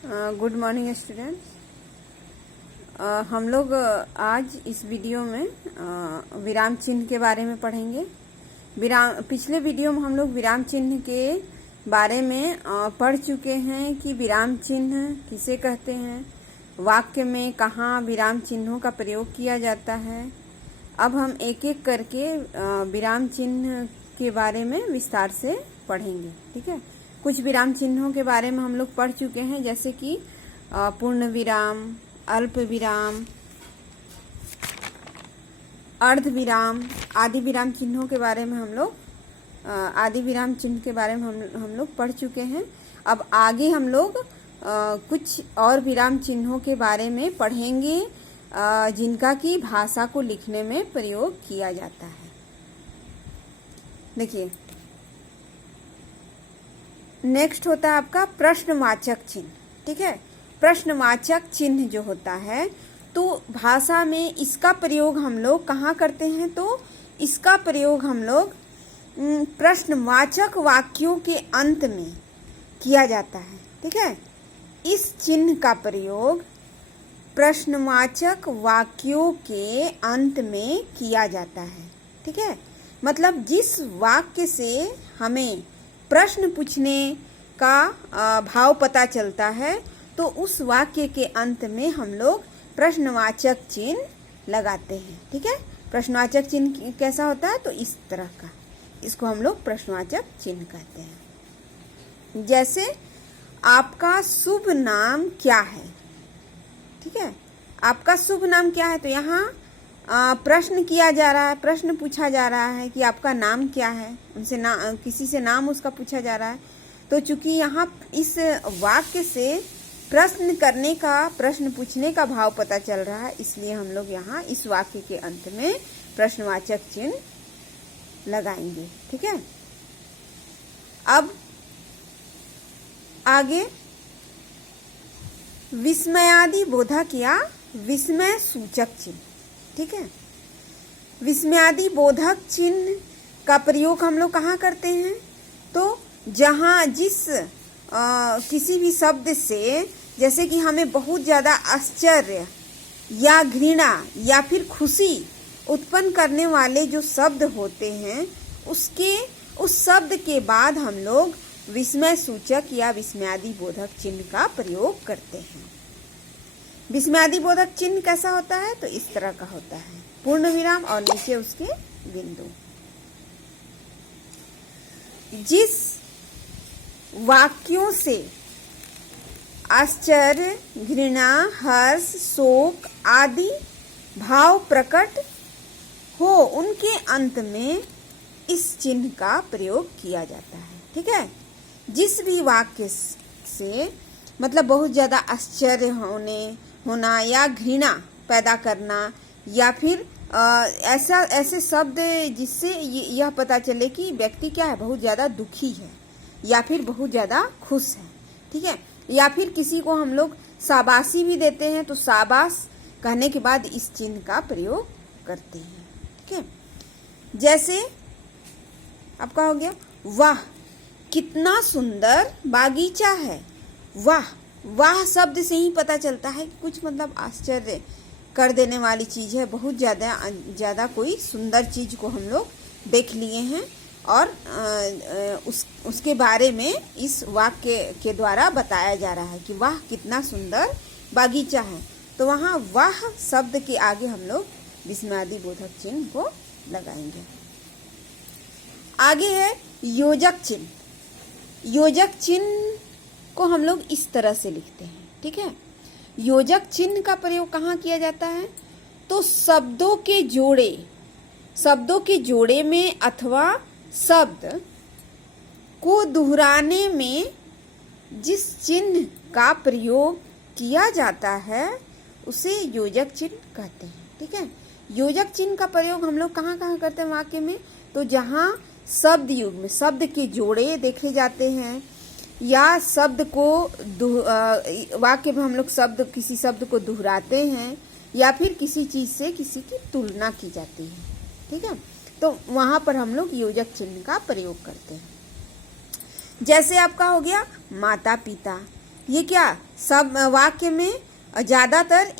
Good morning students. हम लोग आज इस वीडियो में विराम चिन्ह के बारे में पढ़ेंगे। पिछले वीडियो में हम लोग विराम चिन्ह के बारे में पढ़ चुके हैं कि विराम चिन्ह किसे कहते हैं, वाक्य में कहाँ विराम चिन्हों का प्रयोग किया जाता है। अब हम एक एक करके विराम चिन्ह के बारे में विस्तार से पढ़ेंगे। ठीक है, कुछ विराम चिन्हों के बारे में हम लोग पढ़ चुके हैं, जैसे कि पूर्ण विराम, अल्प विराम, अर्ध विराम आदि विराम चिन्हों के बारे में हम लोग पढ़ चुके हैं। अब आगे हम लोग कुछ और विराम चिन्हों के बारे में पढ़ेंगे जिनका की भाषा को लिखने में प्रयोग किया जाता है। देखिए, नेक्स्ट होता है आपका प्रश्नवाचक चिन्ह। ठीक है, प्रश्नवाचक चिन्ह जो होता है तो भाषा में इसका प्रयोग हम लोग कहाँ करते हैं, तो इसका प्रयोग हम लोग प्रश्नवाचक वाक्यों के अंत में किया जाता है। ठीक है, इस चिन्ह का प्रयोग प्रश्नवाचक वाक्यों के अंत में किया जाता है। ठीक है, मतलब जिस वाक्य से हमें प्रश्न पूछने का भाव पता चलता है तो उस वाक्य के अंत में हम लोग प्रश्नवाचक चिन्ह लगाते हैं। ठीक है, प्रश्नवाचक चिन्ह कैसा होता है, तो इस तरह का, इसको हम लोग प्रश्नवाचक चिन्ह कहते हैं। जैसे आपका शुभ नाम क्या है। ठीक है, आपका शुभ नाम क्या है, तो यहाँ प्रश्न किया जा रहा है, प्रश्न पूछा जा रहा है कि आपका नाम क्या है, उनसे किसी से नाम उसका पूछा जा रहा है। तो चूंकि यहाँ इस वाक्य से प्रश्न करने का, प्रश्न पूछने का भाव पता चल रहा है, इसलिए हम लोग यहाँ इस वाक्य के अंत में प्रश्नवाचक चिन्ह लगाएंगे। ठीक है, अब आगे विस्मयादि बोधक या विस्मय सूचक चिन्ह। ठीक है, विस्मयादि बोधक चिन्ह का प्रयोग हम लोग कहाँ करते हैं, तो जहाँ किसी भी शब्द से, जैसे कि हमें बहुत ज़्यादा आश्चर्य या घृणा या फिर खुशी उत्पन्न करने वाले जो शब्द होते हैं, उस शब्द के बाद हम लोग विस्मय सूचक या विस्मयादि बोधक चिन्ह का प्रयोग करते हैं। विस्मयादि बोधक चिन्ह कैसा होता है, तो इस तरह का होता है, पूर्ण विराम और नीचे उसके बिंदु। जिस वाक्यों से आश्चर्य, घृणा, हर्ष, शोक आदि भाव प्रकट हो, उनके अंत में इस चिन्ह का प्रयोग किया जाता है। ठीक है, जिस भी वाक्य से मतलब बहुत ज्यादा आश्चर्य होना या घृणा पैदा करना, या फिर ऐसे शब्द जिससे यह पता चले कि व्यक्ति क्या है, बहुत ज़्यादा दुखी है या फिर बहुत ज़्यादा खुश है। ठीक है, या फिर किसी को हम लोग शाबाशी भी देते हैं, तो शाबाश कहने के बाद इस चिन्ह का प्रयोग करते हैं। ठीक है, जैसे आपका हो गया, वाह कितना सुंदर बागीचा है। वाह, वाह शब्द से ही पता चलता है कि कुछ मतलब आश्चर्य कर देने वाली चीज़ है, बहुत ज़्यादा कोई सुंदर चीज़ को हम लोग देख लिए हैं और उसके बारे में इस वाक्य के द्वारा बताया जा रहा है कि वाह कितना सुंदर बागीचा है। तो वहाँ वाह शब्द के आगे हम लोग विस्मयादि बोधक चिन्ह को लगाएंगे। आगे है योजक चिन्ह। योजक चिन्ह को हम लोग इस तरह से लिखते हैं। ठीक है, योजक चिन्ह का प्रयोग कहाँ किया जाता है, तो शब्दों के जोड़े में अथवा शब्द को दोहराने में जिस चिन्ह का प्रयोग किया जाता है उसे योजक चिन्ह कहते हैं। ठीक है, योजक चिन्ह का प्रयोग हम लोग कहाँ कहाँ करते हैं वाक्य में, तो जहाँ शब्द युग में शब्द के जोड़े देखे जाते हैं, या शब्द को वाक्य में हम लोग किसी शब्द को दोहराते हैं, या फिर किसी चीज से किसी की तुलना की जाती है। ठीक है, तो वहां पर हम लोग योजक चिन्ह का प्रयोग करते हैं। जैसे आपका हो गया माता पिता, ये क्या सब वाक्य में ज़्यादातर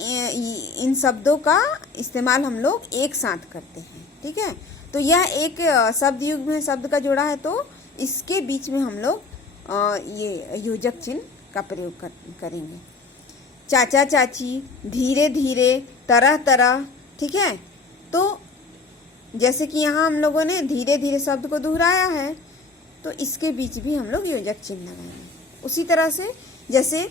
इन शब्दों का इस्तेमाल हम लोग एक साथ करते हैं, ठीक है। तो यह एक शब्द युग में शब्द का जोड़ा है, तो इसके बीच में हम लोग ये योजक चिन्ह का प्रयोग करेंगे। चाचा चाची, धीरे धीरे, तरह तरह, ठीक है। तो जैसे कि यहाँ हम लोगों ने धीरे धीरे शब्द को दोहराया है, तो इसके बीच भी हम लोग योजक चिन्ह लगाएंगे। उसी तरह से जैसे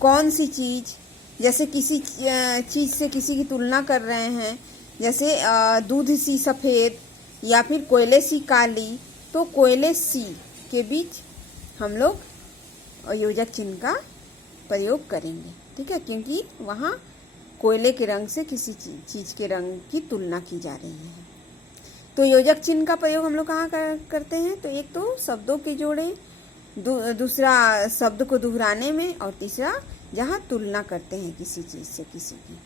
कौन सी चीज़, जैसे किसी चीज़ से किसी की तुलना कर रहे हैं, जैसे दूध सी सफ़ेद या फिर कोयले सी काली, तो कोयले सी के बीच हम लोग योजक चिन्ह का प्रयोग करेंगे, ठीक है, क्योंकि वहाँ कोयले के रंग से किसी चीज़ के रंग की तुलना की जा रही है। तो योजक चिन्ह का प्रयोग हम लोग कहाँ करते हैं? तो एक तो शब्दों के जोड़े, दूसरा शब्द को दोहराने में, और तीसरा जहाँ तुलना करते हैं किसी चीज़ से किसी की।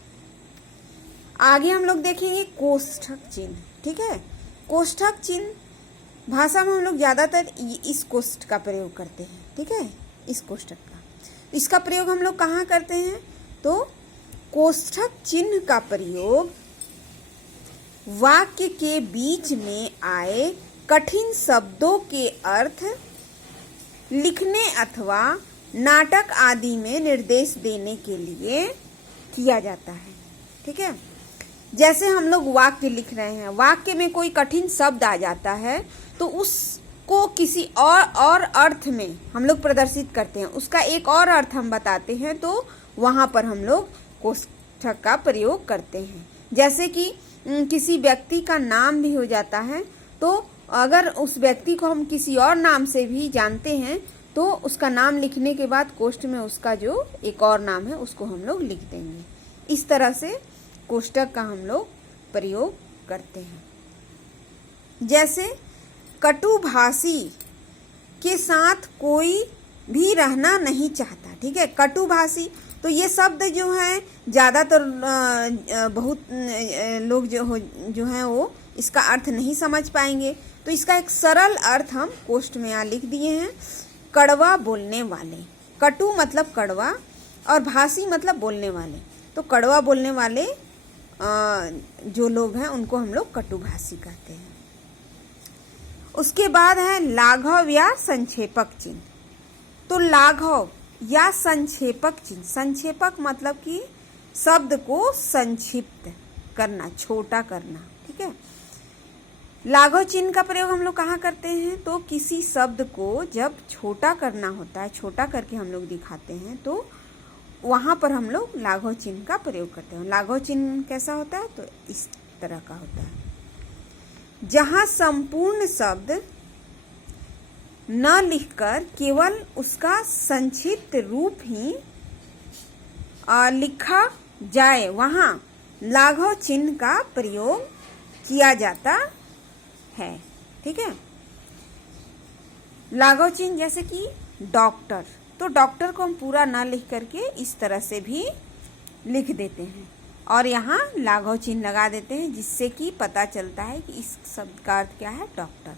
आगे हम लोग देखेंगे कोष्ठक चिन्ह, ठीक है। कोष्ठक चिन्ह भाषा में हम लोग ज़्यादातर इस कोष्ठ का प्रयोग करते हैं, ठीक है, इस कोष्ठक का। इसका प्रयोग हम लोग कहाँ करते हैं? तो कोष्ठक चिन्ह का प्रयोग वाक्य के बीच में आए कठिन शब्दों के अर्थ लिखने अथवा नाटक आदि में निर्देश देने के लिए किया जाता है, ठीक है। जैसे हम लोग वाक्य लिख रहे हैं, वाक्य में कोई कठिन शब्द आ जाता है, तो उसको किसी और अर्थ में हम लोग प्रदर्शित करते हैं, उसका एक और अर्थ हम बताते हैं, तो वहाँ पर हम लोग कोष्ठक का प्रयोग करते हैं। जैसे कि किसी व्यक्ति का नाम भी हो जाता है, तो अगर उस व्यक्ति को हम किसी और नाम से भी जानते हैं, तो उसका नाम लिखने के बाद कोष्ठ में उसका जो एक और नाम है उसको हम लोग लिख देंगे। इस तरह से कोष्ठक का हम लोग प्रयोग करते हैं। जैसे कटुभाषी के साथ कोई भी रहना नहीं चाहता, ठीक है। कटुभाषी, तो ये शब्द जो है ज़्यादातर बहुत लोग जो हैं वो इसका अर्थ नहीं समझ पाएंगे, तो इसका एक सरल अर्थ हम कोष्ठ में यहाँ लिख दिए हैं। कड़वा बोलने वाले, कटु मतलब कड़वा और भाषी मतलब बोलने वाले, तो कड़वा बोलने वाले जो लोग हैं उनको हम लोग कटुभाषी कहते हैं। उसके बाद है लाघव या संक्षेपक चिन्ह। तो लाघव या संक्षेपक चिन्ह, संक्षेपक मतलब कि शब्द को संक्षिप्त करना, छोटा करना, ठीक है। लाघव चिन्ह का प्रयोग हम लोग कहाँ करते हैं? तो किसी शब्द को जब छोटा करना होता है, छोटा करके हम लोग दिखाते हैं, तो वहाँ पर हम लोग लाघव चिन्ह का प्रयोग करते हैं। लाघव चिन्ह कैसा होता है? तो इस तरह का होता है, जहाँ संपूर्ण शब्द न लिखकर केवल उसका संक्षिप्त रूप ही लिखा जाए, वहाँ लाघव चिन्ह का प्रयोग किया जाता है, ठीक है। लाघव चिन्ह जैसे कि डॉक्टर, तो डॉक्टर को हम पूरा ना लिख करके इस तरह से भी लिख देते हैं और यहाँ लाघव चिन्ह लगा देते हैं, जिससे कि पता चलता है कि इस शब्द का अर्थ क्या है, डॉक्टर।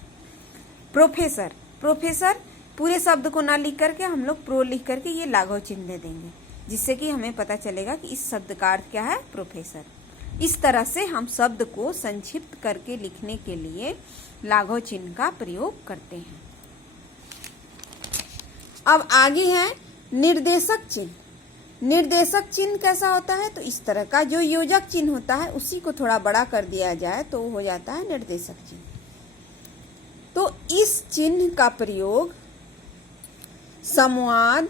प्रोफेसर, प्रोफेसर पूरे शब्द को ना लिख करके हम लोग प्रो लिख करके ये लाघव चिन्ह दे देंगे, जिससे कि हमें पता चलेगा कि इस शब्द का अर्थ क्या है, प्रोफेसर। इस तरह से हम शब्द को संक्षिप्त करके लिखने के लिए लाघव चिन्ह का प्रयोग करते हैं। अब आगे है निर्देशक चिन्ह। निर्देशक चिन्ह कैसा होता है? तो इस तरह का जो योजक चिन्ह होता है उसी को थोड़ा बड़ा कर दिया जाए तो हो जाता है निर्देशक चिन्ह। तो इस चिन्ह का प्रयोग संवाद,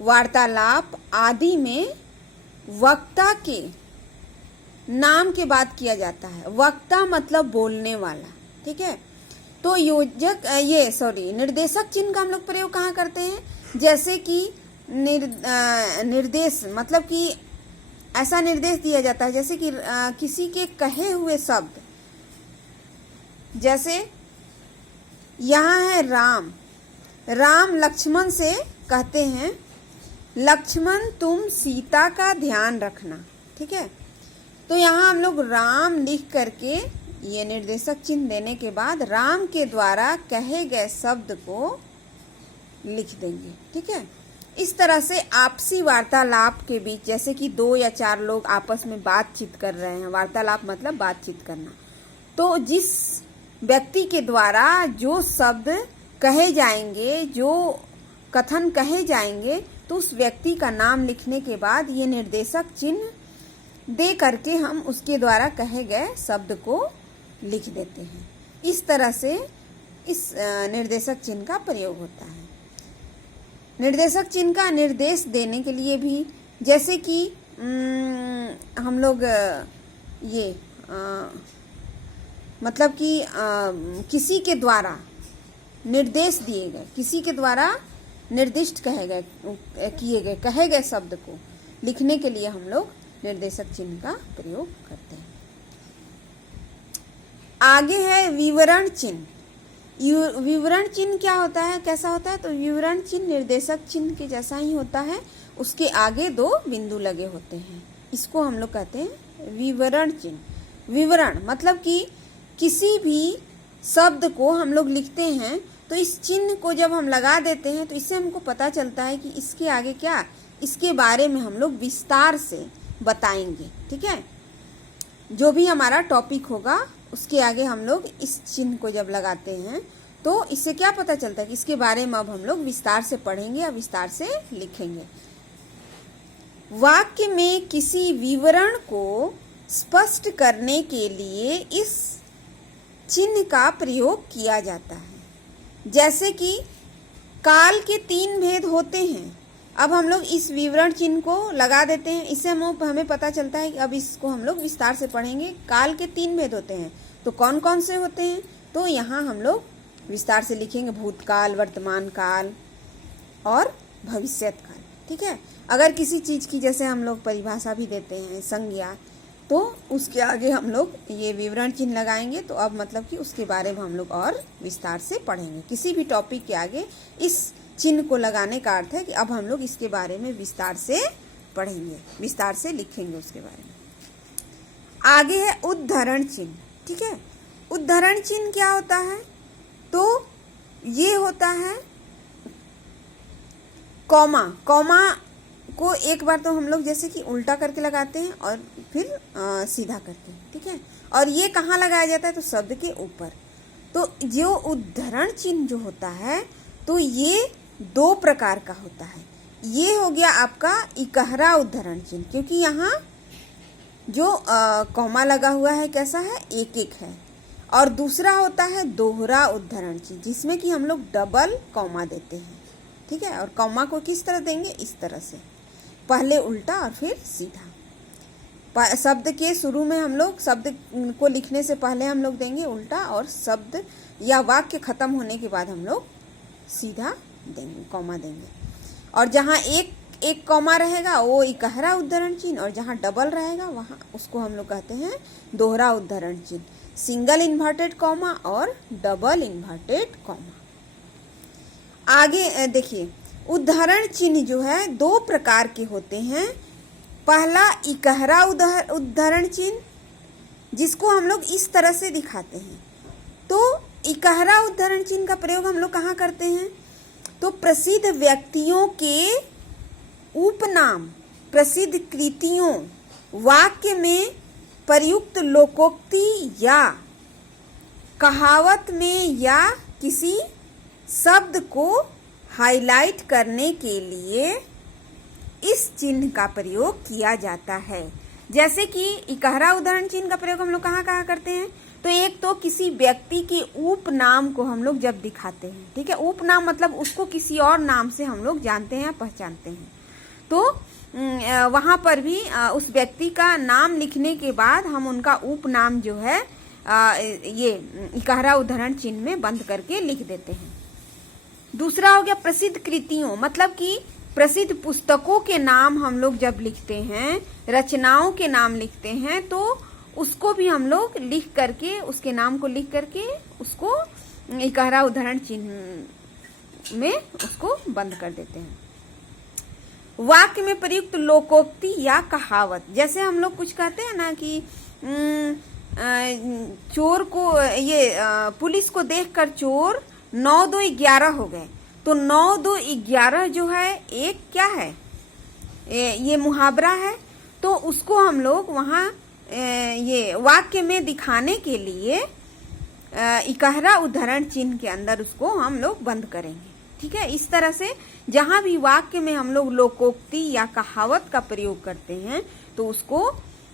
वार्तालाप आदि में वक्ता के नाम के बाद किया जाता है। वक्ता मतलब बोलने वाला, ठीक है। तो निर्देशक चिन्ह का हम लोग प्रयोग कहाँ करते हैं? जैसे कि निर्देश मतलब कि ऐसा निर्देश दिया जाता है, जैसे कि किसी के कहे हुए शब्द, जैसे यहाँ है राम, राम लक्ष्मण से कहते हैं लक्ष्मण तुम सीता का ध्यान रखना, ठीक है। तो यहाँ हम लोग राम लिख करके ये निर्देशक चिन्ह देने के बाद राम के द्वारा कहे गए शब्द को लिख देंगे। ठीक है, इस तरह से आपसी वार्तालाप के बीच, जैसे कि 2 या 4 लोग आपस में बातचीत कर रहे हैं, वार्तालाप मतलब बातचीत करना, तो जिस व्यक्ति के द्वारा जो शब्द कहे जाएंगे, जो कथन कहे जाएंगे, तो उस व्यक्ति का नाम लिखने के बाद ये निर्देशक चिन्ह दे करके हम उसके द्वारा कहे गए शब्द को लिख देते हैं। इस तरह से इस निर्देशक चिन्ह का प्रयोग होता है। निर्देशक चिन्ह का निर्देश देने के लिए भी, जैसे कि हम लोग ये मतलब कि किसी के द्वारा निर्देश दिए गए, किसी के द्वारा निर्दिष्ट कहे गए शब्द को लिखने के लिए हम लोग निर्देशक चिन्ह का प्रयोग करते हैं। आगे है विवरण चिन्ह। विवरण चिन्ह क्या होता है, कैसा होता है? तो विवरण चिन्ह निर्देशक चिन्ह के जैसा ही होता है, उसके आगे 2 बिंदु लगे होते हैं। इसको हम लोग कहते हैं विवरण चिन्ह। विवरण मतलब कि किसी भी शब्द को हम लोग लिखते हैं तो इस चिन्ह को जब हम लगा देते हैं तो इससे हमको पता चलता है कि इसके आगे क्या, इसके बारे में हम लोग विस्तार से बताएंगे। ठीक है, जो भी हमारा टॉपिक होगा उसके आगे हम लोग इस चिन्ह को जब लगाते हैं तो इससे क्या पता चलता है कि इसके बारे में अब हम लोग विस्तार से पढ़ेंगे या विस्तार से लिखेंगे। वाक्य में किसी विवरण को स्पष्ट करने के लिए इस चिन्ह का प्रयोग किया जाता है। जैसे कि काल के 3 भेद होते हैं, अब हम लोग इस विवरण चिन्ह को लगा देते हैं, इससे हमें पता चलता है कि अब इसको हम लोग विस्तार से पढ़ेंगे। काल के 3 भेद होते हैं, तो कौन कौन से होते हैं? तो यहाँ हम लोग विस्तार से लिखेंगे भूतकाल, वर्तमान काल और भविष्यत काल। ठीक है, अगर किसी चीज़ की जैसे हम लोग परिभाषा भी देते हैं, संज्ञा, तो उसके आगे हम लोग ये विवरण चिन्ह लगाएंगे, तो अब मतलब कि उसके बारे में हम लोग और विस्तार से पढ़ेंगे। किसी भी टॉपिक के आगे इस चिन्ह को लगाने का अर्थ है कि अब हम लोग इसके बारे में विस्तार से पढ़ेंगे, विस्तार से लिखेंगे उसके बारे में। आगे है उद्धरण चिन्ह। ठीक है, उद्धरण चिन्ह क्या होता है? तो ये होता है कॉमा। कॉमा को एक बार तो हम लोग जैसे कि उल्टा करके लगाते हैं और फिर सीधा करते हैं। ठीक है, और ये कहाँ लगाया जाता है? तो शब्द के ऊपर। तो जो उद्धरण चिन्ह जो होता है तो ये 2 प्रकार का होता है। ये हो गया आपका इकहरा उद्धरण चिन्ह, क्योंकि यहाँ जो कॉमा लगा हुआ है कैसा है, 1-1 है। और दूसरा होता है दोहरा उद्धरण चिन्ह, जिसमें कि हम लोग डबल कॉमा देते हैं। ठीक है, और कॉमा को किस तरह देंगे? इस तरह से, पहले उल्टा और फिर सीधा। शब्द के शुरू में हम लोग शब्द को लिखने से पहले हम लोग देंगे उल्टा, और शब्द या वाक्य खत्म होने के बाद हम लोग सीधा देंगे, कॉमा देंगे। और जहाँ एक कॉमा रहेगा वो इकहरा उद्धरण चिन्ह, और जहाँ डबल रहेगा वहाँ उसको हम लोग कहते हैं दोहरा उद्धरण चिन्ह। सिंगल इन्वर्टेड कॉमा और डबल इन्वर्टेड कॉमा। आगे देखिए, उद्धरण चिन्ह जो है 2 प्रकार के होते हैं। पहला इकहरा उद्धरण चिन्ह, जिसको हम लोग इस तरह से दिखाते हैं। तो इकहरा उद्धरण चिन्ह का प्रयोग हम लोग कहाँ करते हैं? तो प्रसिद्ध व्यक्तियों के उपनाम, प्रसिद्ध कृतियों, वाक्य में प्रयुक्त लोकोक्ति या कहावत में या किसी शब्द को हाईलाइट करने के लिए इस चिन्ह का प्रयोग किया जाता है। जैसे कि इकहरा उद्धरण चिन्ह का प्रयोग हम लोग कहाँ करते हैं? तो एक तो किसी व्यक्ति के उपनाम को हम लोग जब दिखाते हैं। ठीक है, उपनाम मतलब उसको किसी और नाम से हम लोग जानते हैं, पहचानते हैं, तो वहाँ पर भी उस व्यक्ति का नाम लिखने के बाद हम उनका उपनाम जो है ये इकहरा उद्धरण चिन्ह में बंद करके लिख देते हैं। दूसरा हो गया प्रसिद्ध कृतियों, मतलब कि प्रसिद्ध पुस्तकों के नाम हम लोग जब लिखते हैं, रचनाओं के नाम लिखते हैं, तो उसको भी हम लोग लिख करके, उसके नाम को लिख करके उसको इकहरा उद्धरण चिन्ह में उसको बंद कर देते हैं। वाक्य में प्रयुक्त लोकोक्ति या कहावत, जैसे हम लोग कुछ कहते हैं ना कि चोर को पुलिस को देखकर चोर 9-2-11 हो गए, तो 9 2 11 जो है एक क्या है, ये मुहावरा है। तो उसको हम लोग वहाँ ये वाक्य में दिखाने के लिए इकहरा उद्धरण चिन्ह के अंदर उसको हम लोग बंद करेंगे। ठीक है, इस तरह से जहां भी वाक्य में हम लोग लोकोक्ति या कहावत का प्रयोग करते हैं तो उसको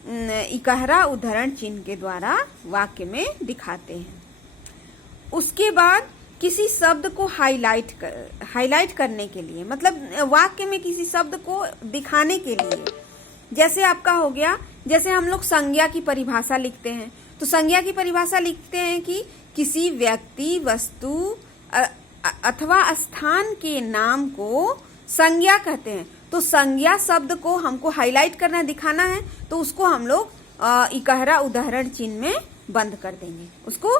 इकहरा उद्धरण चिन्ह के द्वारा वाक्य में दिखाते हैं। उसके बाद किसी शब्द को हाईलाइट करने के लिए, मतलब वाक्य में किसी शब्द को दिखाने के लिए, जैसे आपका हो गया, जैसे हम लोग संज्ञा की परिभाषा लिखते हैं तो संज्ञा की परिभाषा लिखते हैं कि किसी व्यक्ति, वस्तु अथवा स्थान के नाम को संज्ञा कहते हैं। तो संज्ञा शब्द को हमको हाईलाइट करना, दिखाना है, तो उसको हम लोग इकहरा उदाहरण चिन्ह में बंद कर देंगे, उसको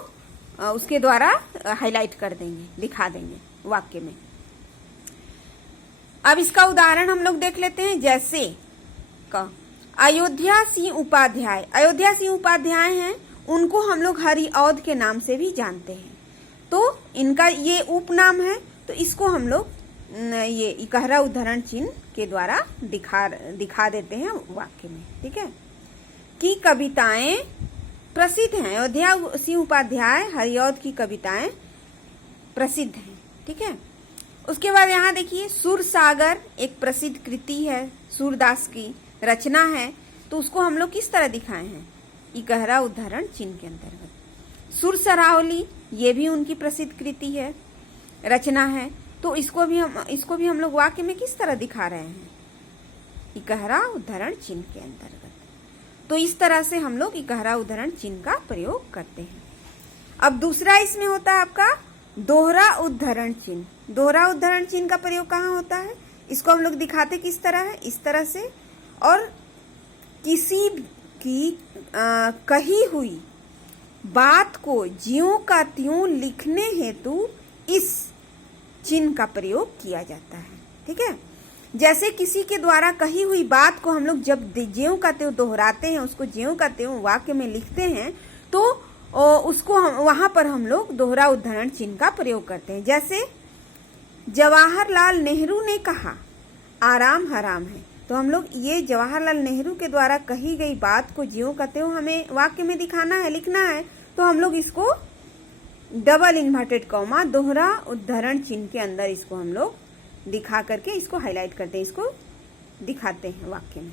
उसके द्वारा हाईलाइट कर देंगे, दिखा देंगे वाक्य में। अब इसका उदाहरण हम लोग देख लेते हैं। जैसे अयोध्या सिंह उपाध्याय, अयोध्या सिंह उपाध्याय हैं, उनको हम लोग हरिऔध के नाम से भी जानते हैं। तो इनका ये उपनाम है, तो इसको हम लोग ये इकहरा उद्धरण चिन्ह के द्वारा दिखा देते हैं वाक्य में। ठीक है, कि कविताएं प्रसिद्ध हैं, अयोध्या सिंह उपाध्याय हरिऔध की कविताएं प्रसिद्ध हैं। ठीक है, उसके बाद यहाँ देखिए सुरसागर एक प्रसिद्ध कृति है, सूरदास की रचना है, तो उसको हम लोग किस तरह दिखाए हैं, इकहरा उद्धरण चिन्ह के अंतर्गत। सुरसरावली ये भी उनकी प्रसिद्ध कृति है, रचना है, तो इसको भी हम लोग वाक्य में किस तरह दिखा रहे हैं, इकहरा उद्धरण चिन्ह के अंतर्गत। तो इस तरह से हम लोग इकहरा उद्धरण चिन्ह का प्रयोग करते हैं। अब दूसरा इसमें होता है आपका दोहरा उद्धरण चिन्ह। दोहरा उद्धरण चिन्ह का प्रयोग कहाँ होता है, इसको हम लोग दिखाते किस तरह है, इस तरह से, और किसी की कही हुई बात को ज्यों का त्यों लिखने हेतु इस चिन्ह का प्रयोग किया जाता है। ठीक है, जैसे किसी के द्वारा कही हुई बात को हम लोग जब ज्यों का त्यों दोहराते हैं, उसको ज्यों का त्यों वाक्य में लिखते हैं, तो उसको वहां पर हम लोग दोहरा उद्धरण चिन्ह का प्रयोग करते हैं। जैसे जवाहरलाल नेहरू ने कहा आराम हराम है, तो हम लोग ये जवाहरलाल नेहरू के द्वारा कही गई बात को ज्यों का त्यों हमें वाक्य में दिखाना है, लिखना है, तो हम लोग इसको डबल इन्वर्टेड कॉमा दोहरा उद्धरण चिन्ह के अंदर इसको हम लोग दिखा करके इसको हाईलाइट करते हैं, इसको दिखाते हैं वाक्य में।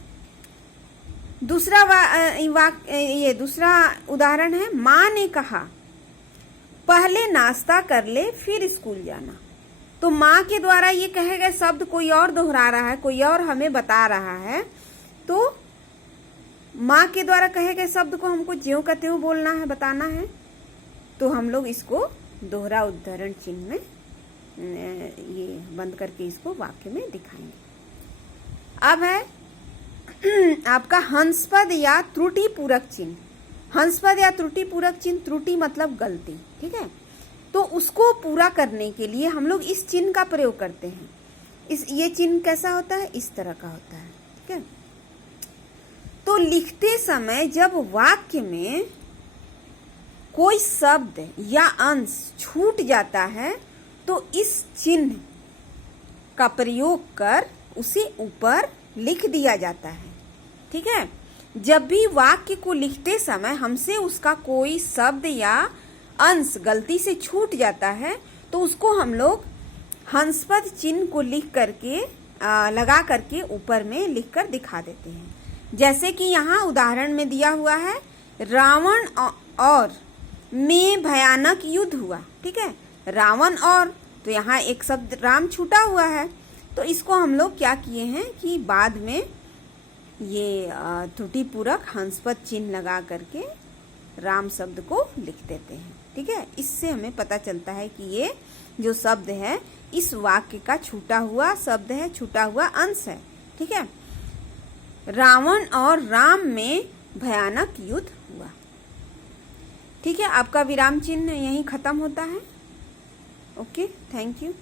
ये दूसरा उदाहरण है, माँ ने कहा पहले नाश्ता कर ले फिर स्कूल जाना। तो माँ के द्वारा ये कहे गए शब्द कोई और दोहरा रहा है, कोई और हमें बता रहा है, तो माँ के द्वारा कहे गए शब्द को हमको ज्यों का त्यों बोलना है, बताना है, तो हम लोग इसको दोहरा उद्धरण चिन्ह में ये बंद करके इसको वाक्य में दिखाएंगे। अब है आपका हंसपद या त्रुटि पूरक चिन्ह। हंसपद या त्रुटि पूरक चिन्ह, त्रुटि मतलब गलती। ठीक है, तो उसको पूरा करने के लिए हम लोग इस चिन्ह का प्रयोग करते हैं। ये चिन्ह कैसा होता है, इस तरह का होता है। ठीक है, तो लिखते समय जब वाक्य में कोई शब्द या अंश छूट जाता है तो इस चिन्ह का प्रयोग कर उसे ऊपर लिख दिया जाता है। ठीक है, जब भी वाक्य को लिखते समय हमसे उसका कोई शब्द या अंश गलती से छूट जाता है तो उसको हम लोग हंसपद चिन्ह को लिख करके लगा करके ऊपर में लिख कर दिखा देते हैं। जैसे कि यहाँ उदाहरण में दिया हुआ है, रावण और में भयानक युद्ध हुआ। ठीक है, रावण और, तो यहाँ एक शब्द राम छूटा हुआ है, तो इसको हम लोग क्या किए हैं कि बाद में ये त्रुटि पूरक हंसपद चिन्ह लगा करके राम शब्द को लिख देते हैं। ठीक है, इससे हमें पता चलता है कि ये जो शब्द है इस वाक्य का छूटा हुआ शब्द है, छूटा हुआ अंश है। ठीक है, रावण और राम में भयानक युद्ध हुआ। ठीक है, आपका विराम चिन्ह यहीं खत्म होता है। Okay, thank you.